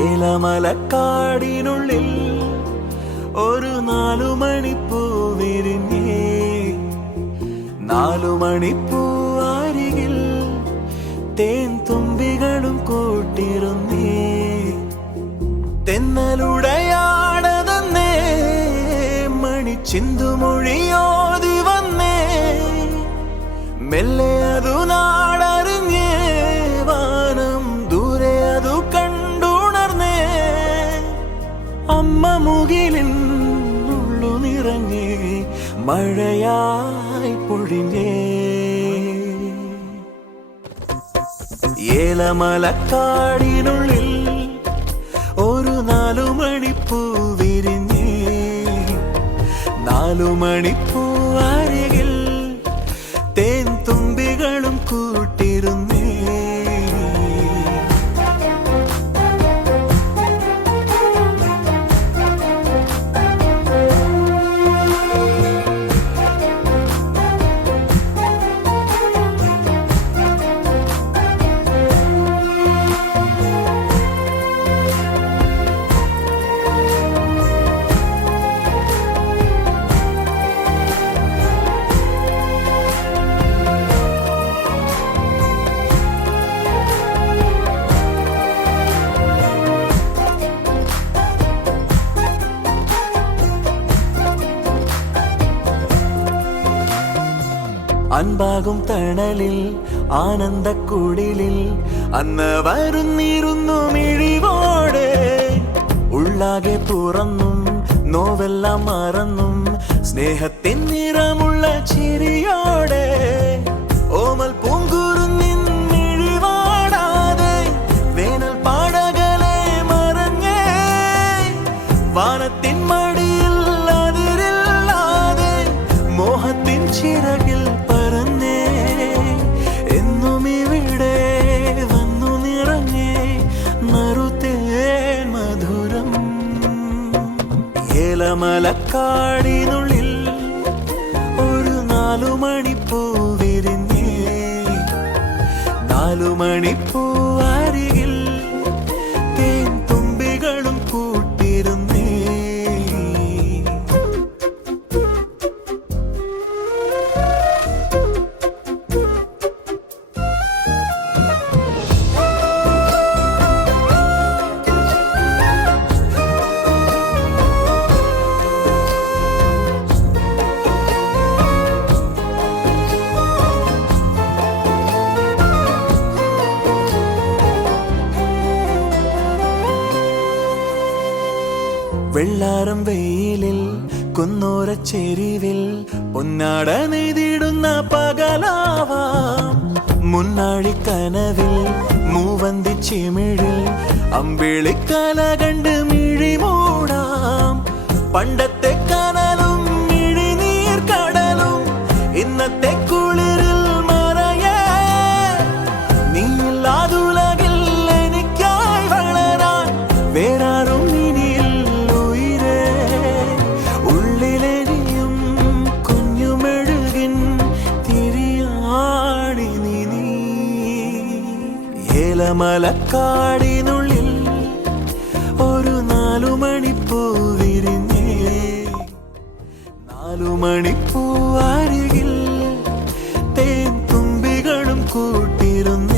ഏലമലക്കാടിനുള്ളിൽ ഒരു 4 മണിപ്പൂ വിരിഞ്ഞേ. 4 മണിപ്പൂ അരികിൽ തേൻ തുമ്പികളും കൂട്ടിരുന്നേ. തെന്നലുടയാടതന്നേ മണിച്ചിന്തുമൊഴിയോതി വന്നേ. മെല്ലെ അതു നാടറിഞ്ഞേ, വാനം ദൂരെ അതു കണ്ടുണർന്നേ. അമ്മ മുകിലിൻ ഉള്ളു നിറഞ്ഞേ, മഴയായി പൊഴിഞ്ഞേ. ഏലമലക്കാടിനുള്ളിൽ ഒരു 4 മണിപ്പൂ വിരിഞ്ഞേ. 4 മണിപ്പൂ അരികിൽ തേൻ തുമ്പികളും കൂട്ടിരുന്നേ. അൻപാകും തണലിൽ ആനന്ദക്കുടിലിൽ അന്ന് വരുന്നിരുന്നു മിഴിവോടെ. ഉള്ളാകെ തുറന്നും നോവെല്ലാം മറന്നും സ്നേഹത്തിൻ നിറമുള്ള ചിരിയോടെ. ഓമൽ പൂങ്കുരുന്നിൻ മിഴിവാടാതെ വേനൽ പാടകളെ മറഞ്ഞേ. വാനത്തിൻ മടിയിൽ അതിരില്ലാതെ മോഹത്തിൻ ചിറകിൽ ഏലമലക്കാടിനുള്ളിൽ ഒരു 4 മണിപ്പൂ വിരിഞ്ഞേ. 4 മണിപ്പൂ അരികിൽ തേൻ തുമ്പികളും കൂട്ടിരുന്നേ. വെള്ളാരം വെയിലിൽ കുന്നോര ചെരിവിൽ പൊന്നാട നെയ്തിടുന്ന പകലാവാം. മുന്നാഴി കനവിൽ മൂവന്തി ചിമിഴിൽ അമ്പിളിക്കല കണ്ട് മിഴി മൂടാം. പണ്ടത്തെ കനലും മിഴിനീർ കടലും ഇന്നത്തെ കുളിരിൽ മറയേ. നീയില്ലാതുലകിൽ എനിക്കായി വളരാൻ വേറാരും ഏലമലക്കാടിനുള്ളിൽ ഒരു 4 മണിപ്പൂ വിരിഞ്ഞേ. 4 മണിപ്പൂ അരികിൽ തേൻ തുമ്പികളും കൂട്ടിരുന്നു.